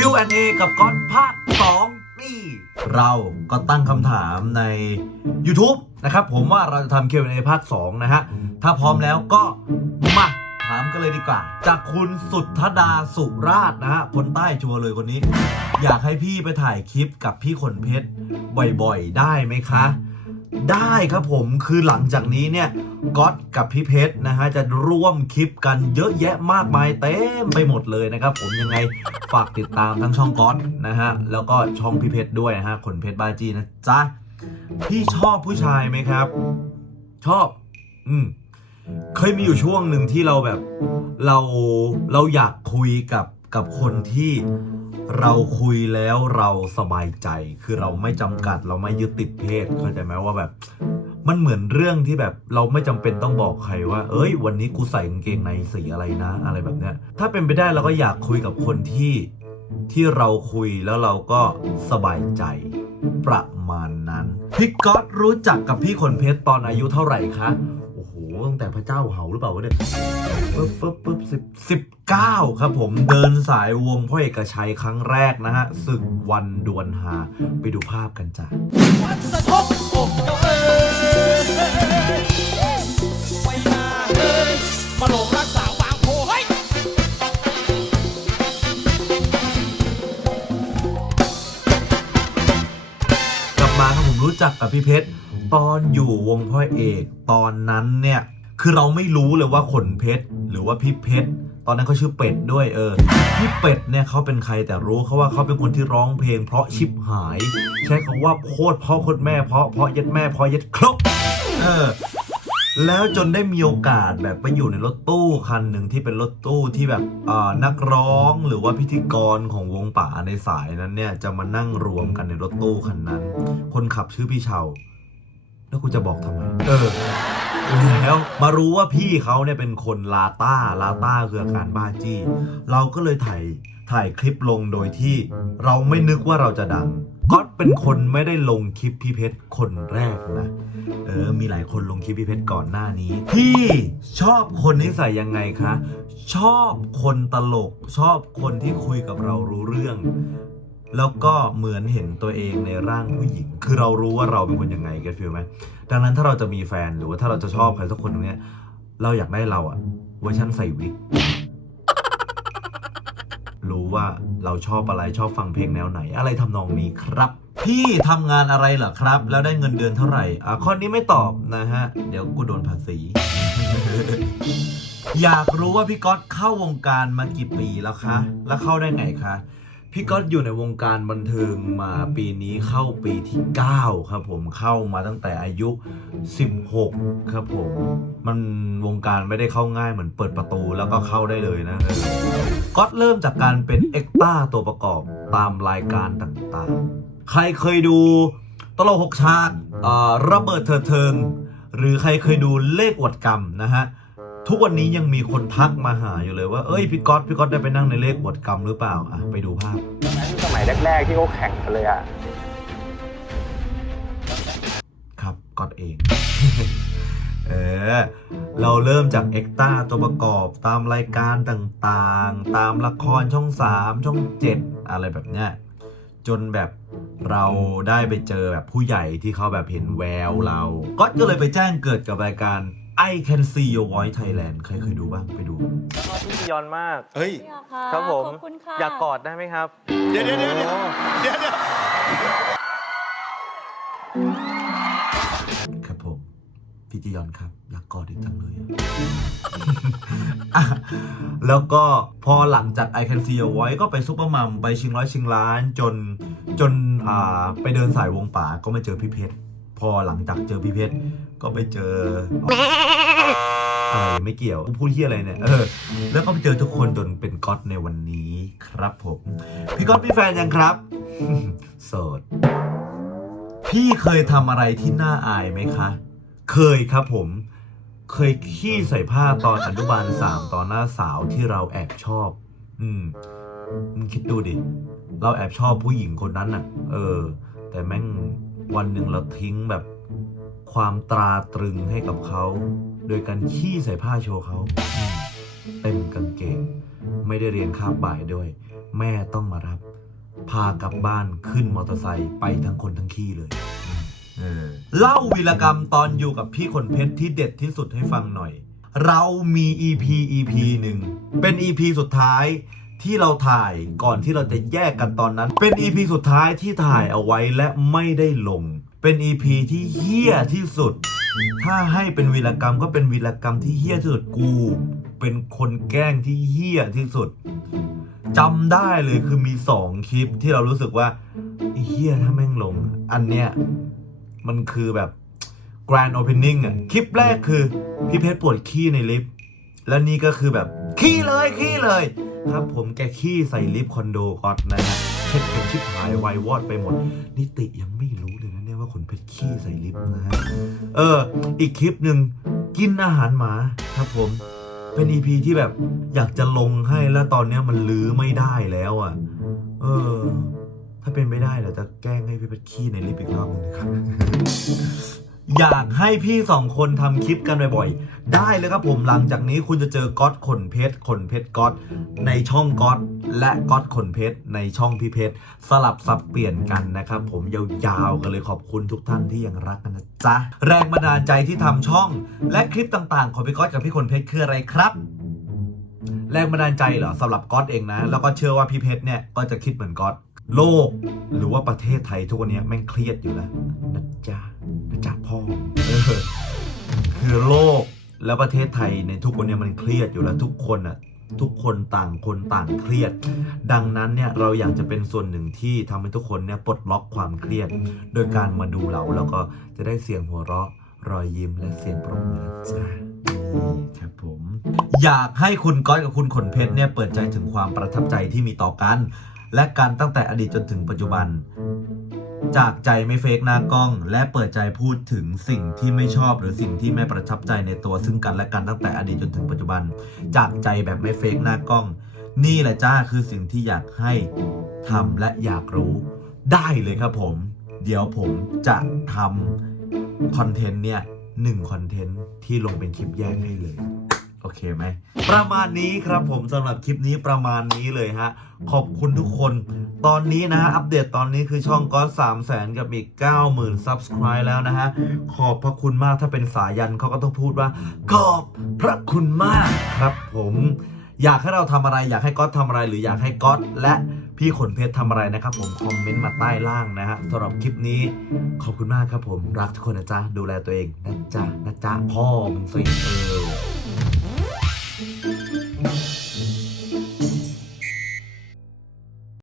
Q&A กับก๊อตภาค2นี่ เราก็ตั้งคำถามใน YouTube นะครับ ผมว่าเราจะทำ Q&A ภาค 2 นะฮะ ถ้าพร้อมแล้วก็มาถามกันเลยดีกว่า จากคุณสุทธดาสุราชนะฮะคนใต้ชัวร์เลยคนนี้ อยากให้พี่ไปถ่ายคลิปกับพี่ขนเพชรบ่อยๆ ได้ไหมคะ ได้ครับผมคือหลังจากนี้เนี่ยก๊อตกับพี่เพชรนะฮะจะร่วมคลิปกันเยอะแยะมากมายเต็มไปหมดเลยนะครับ ผมยังไงฝากติดตามทั้งช่องก๊อตนะฮะแล้วก็ช่องพี่เพชรด้วยนะฮะขนเพชรบาจีนะจ๊ะพี่ชอบผู้ชายไหมครับ ชอบ อืมเคยมีอยู่ช่วงหนึ่งที่เราแบบเราเราอยากคุยกับกับคนที่ เราคุยแล้วเราสบายใจ คือเราไม่จำกัด เราไม่ยึดติดเพศเข้าใจไหมว่าแบบ มันเหมือนเรื่องที่แบบเราไม่จำเป็นต้องบอกใครว่า เอ้ย วันนี้กูใส่กางเกงในสีอะไรนะ อะไรแบบเนี้ย ถ้าเป็นไปได้เราก็อยากคุยกับคนที่ที่เราคุยแล้วเราก็สบายใจ ประมาณนั้น พี่ก๊อตรู้จักกับพี่ขนเพชรตอนอายุเท่าไหร่คะ งแต่พระเจ้าเห่าหรือเปล่าวะเนี่ยปึ๊บปึ๊บปึ๊บสิบสิบเก้าครับผมเดินสายวงพ่อเอกชัยครั้งแรกนะฮะศึกวันดวลหาไปดูภาพกันจ้ะวันสะทบอกเจ้าเอ๋ยไปมาเอ้ยมาหลงรักสาวบางโพเฮ้ยกลับมาครับผมรู้จักกับพี่เพชรตอนอยู่วงพ่อเอกตอนนั้นเนี่ย คือเราไม่รู้เลยว่าขนเพชร หรือว่าพี่เพชร ตอนนั้นเขาชื่อเป็ดด้วยเออ พี่เป็ดเนี่ยเขาเป็นใครแต่รู้เขาว่าเขาเป็นคนที่ร้องเพลง เพราะชิบหาย ใช้คำว่าโคตรพ่อโคตรแม่เพราะเพราะย็ดแม่เพราะย็ดครบเออแล้วจนได้มีโอกาสแบบไปอยู่ในรถตู้คันหนึ่งที่เป็นรถตู้ที่แบบนักร้องหรือว่าพิธีกรของวงป่าในสายนั้นเนี่ยจะมานั่งรวมกันในรถตู้คันนั้น คนขับชื่อพี่เชาแล้วกูจะบอกทำไม เออ แล้วมารู้ว่าพี่เขาเนี่ยเป็นคนลาต้าลาต้าคืออาการบ้าจี้ เราก็เลยถ่ายถ่ายคลิปลงโดยที่เราไม่นึกว่าเราจะดังก็เป็นคนไม่ได้ลงคลิปพี่เพชรคนแรกนะ เออ มีหลายคนลงคลิปพี่เพชรก่อนหน้านี้ พี่ชอบคนนิสัยยังไงคะ ชอบคนตลก ชอบคนที่คุยกับเรารู้เรื่อง แล้วก็เหมือนเห็นตัวเองในร่างผู้หญิง คือเรารู้ว่าเราเป็นคนยังไงกันฟิลไหมดังนั้นถ้าเราจะมีแฟนหรือว่าถ้าเราจะชอบใครสักคนตรงเนี้ยเราอยากได้เราอะเวอร์ชันใส่วิกรู้ว่าเราชอบอะไรชอบฟังเพลงแนวไหน อะไรทำนองนี้ครับพี่ทำงานอะไรเหรอครับ แล้วได้เงินเดือนเท่าไหร่อะข้อนี้ไม่ตอบนะฮะ เดี๋ยวกูโดนภาษี อยากรู้ว่าพี่ก๊อตเข้าวงการมากี่ปีแล้วคะ แล้วเข้าได้ไงคะ พี่ก๊อตอยู่ในวงการบันเทิงมาปีนี้เข้าปีที่ 9 ครับผมเข้ามาตั้งแต่อายุ 16 ครับผม มันวงการไม่ได้เข้าง่ายเหมือนเปิดประตูแล้วก็เข้าได้เลยนะก๊อตเริ่มจากการเป็นเอ็กต้าตัวประกอบตามรายการต่างๆ ใครเคยดูตลกหกฉากระเบิดเถิดเทิง หรือใครเคยดูเลขอวดกรรมนะฮะ ทุกวันนี้ยังมีคนทักมาหาอยู่เลยว่า เอ้ยพี่ก๊อตพี่ก๊อตได้ไปนั่งในเลขอวดกรรมหรือเปล่า อะ ไปดูภาพ สมัยแรก ๆ ที่เขาแข่งกันเลยอะ ครับก๊อตเอง เออ เราเริ่มจากเอ็กต้าตัวประกอบตามรายการต่างๆ ตามละครช่อง 3 ช่อง 7 อะไรแบบเนี้ยจนแบบเราได้ไปเจอแบบผู้ใหญ่ที่เขาแบบเห็นแววเรา ก็ก็เลยไปแจ้งเกิดกับรายการ I Can See Your Voice Thailand ใครเคยดูบ้างไปดู ชอบพี่จียอนมาก เฮ้ย พี่อะค่ะครับผม ขอบคุณค่ะอยากกอดได้ไหมครับ เดี๋ยวเดี๋ยวเดี๋ยวเดี๋ยวโอ้เดี๋ยวเดี๋ยวครับผมพี่จียอนครับ อยากกอดอีกจังเลยอะอะแล้วก็พอหลังจาก I Can See Your Voice ก็ไปซุปเปอร์มัมไปชิงร้อยชิงล้านจนจนอ่าไปเดินสายวงป่าก็ไม่เจอพี่เพชร พอหลังจากเจอพี่เพชรก็ไปเจออะไรไม่เกี่ยวพูดที่อะไรเนี่ยเออแล้วก็ไปเจอทุกคนจนเป็นก๊อตในวันนี้ครับผมพี่ก๊อตมีแฟนยังครับโสดพี่เคยทำอะไรที่น่าอายไหมคะ เคยครับผม เคยขี้ใส่ผ้าตอนอนุบาลสามตอนหน้าสาวที่เราแอบชอบ อืมมึงคิดดูดิ เราแอบชอบผู้หญิงคนนั้นน่ะ เออ แต่แม่ง วันหนึ่งเราทิ้งแบบความตราตรึงให้กับเขา โดยการขี้ใส่ผ้าโชว์เขาเต็มกางเกง ไม่ได้เรียนคาบบ่ายด้วย แม่ต้องมารับ พากลับบ้านขึ้นมอเตอร์ไซค์ไปทั้งคนทั้งขี้เลยเออเล่าวีรกรรมตอนอยู่กับพี่ขนเพชรที่เด็ดที่สุดให้ฟังหน่อย เรามี EP EP หนึ่งเป็น EP สุดท้าย ที่เราถ่ายก่อนที่เราจะแยกกันตอนนั้น เป็น EP สุดท้ายที่ถ่ายเอาไว้และไม่ได้ลง เป็น EP ที่เฮี้ยที่สุด ถ้าให้เป็นวีรกรรมก็เป็นวีรกรรมที่เฮี้ยที่สุดกู เป็นคนแกล้งที่เฮี้ยที่สุดจำได้เลยคือมีสองคลิปที่เรารู้สึกว่าเฮี้ยถ้าแม่งลง อันเนี้ยมันคือแบบ grand opening อะคลิปแรกคือพี่เพชรปวดขี้ในลิฟต์แล้วนี่ก็คือแบบ ขี้เลยขี้เลยครับผมแกขี้ใส่ลิฟต์คอนโดก่อนนะฮะเพชรเป็นชิบหายไวายวอดไปหมด นิติยังไม่รู้เลยนะเนี่ยว่าคนเพชรขี้ใส่ลิฟต์นะฮะเออ อีกคลิปหนึ่งกินอาหารหมาครับผม เป็น EP ที่แบบอยากจะลงให้แล้วตอนเนี้ยมันลื้อไม่ได้แล้วอะ เออ ถ้าเป็นไม่ได้เดี๋ยวจะแกล้งให้พี่เพชรขี้ในลิฟต์อีกรอบหนึงนะครับ อยากให้พี่สองคนทำคลิปกันบ่อยๆ ได้เลยครับผมหลังจากนี้คุณจะเจอก๊อตขนเพชรขนเพชรก๊อตในช่องก๊อตและก๊อตขนเพชรในช่องพี่เพชรสลับสับเปลี่ยนกันนะครับผมยาวๆกันเลยขอบคุณทุกท่านที่ยังรักกันนะจ๊ะ แรงบันดาลใจที่ทำช่อง และคลิปต่างๆ ของพี่ก๊อตกับพี่ขนเพชรคืออะไรครับ แรงบันดาลใจเหรอสำหรับก๊อตเองนะ แล้วก็เชื่อว่าพี่เพชรเนี่ยก็จะคิดเหมือนก๊อตโลก หรือว่าประเทศไทยทุกวันนี้แม่งเครียดอยู่แล้วนะจ๊ะนะจ๊ะ พ่อเออคือโลกและประเทศไทยในทุกวันนี้มันเครียดอยู่แล้วทุกคนอะทุกคนต่างคนต่างเครียด ดังนั้นเนี่ยเราอยากจะเป็นส่วนหนึ่งที่ทำให้ทุกคนเนี่ยปลดล็อกความเครียด โดยการมาดูเราแล้วก็จะได้เสียงหัวเราะ รอยยิ้มและเสียงปรบมือจ้านี่ครับผม อยากให้คุณก้อยกับคุณขนเพชรเนี่ยเปิดใจถึงความประทับใจที่มีต่อกัน และกันตั้งแต่อดีตจนถึงปัจจุบัน จากใจไม่เฟกหน้ากล้อง และเปิดใจพูดถึงสิ่งที่ไม่ชอบหรือสิ่งที่ไม่ประทับใจในตัวซึ่งกันและกันตั้งแต่อดีตจนถึงปัจจุบัน จากใจแบบไม่เฟกหน้ากล้อง นี่แหละจ้าคือสิ่งที่อยากให้ทำและอยากรู้ ได้เลยครับผม เดี๋ยวผมจะทำคอนเทนต์เนี่ยหนึ่งคอนเทนต์ที่ลงเป็นคลิปแยกให้เลย อเคไหมประมาณนี้ครับผมสำหรับคลิปนี้ประมาณนี้เลยฮะ ขอบคุณทุกคน ตอนนี้นะฮะอัปเดตตอนนี้คือช่องก็สามแสนกับอีก90,000 Subscribe แล้วนะฮะ ขอบพระคุณมากถ้าเป็นสายันเขาก็ต้องพูดว่า ขอบพระคุณมากครับผมอยากให้เราทำอะไรอยากให้ก๊อตทำอะไรหรืออยากให้ก๊อตและพี่ขนเพชรทำอะไรนะครับผมคอมเมนต์มาใต้ล่างนะฮะสำหรับคลิปนี้ขอบคุณมากครับผมรักทุกคนนะจ๊ะดูแลตัวเองนะจ๊ะนะจ๊ะพ่อมึงสิเออ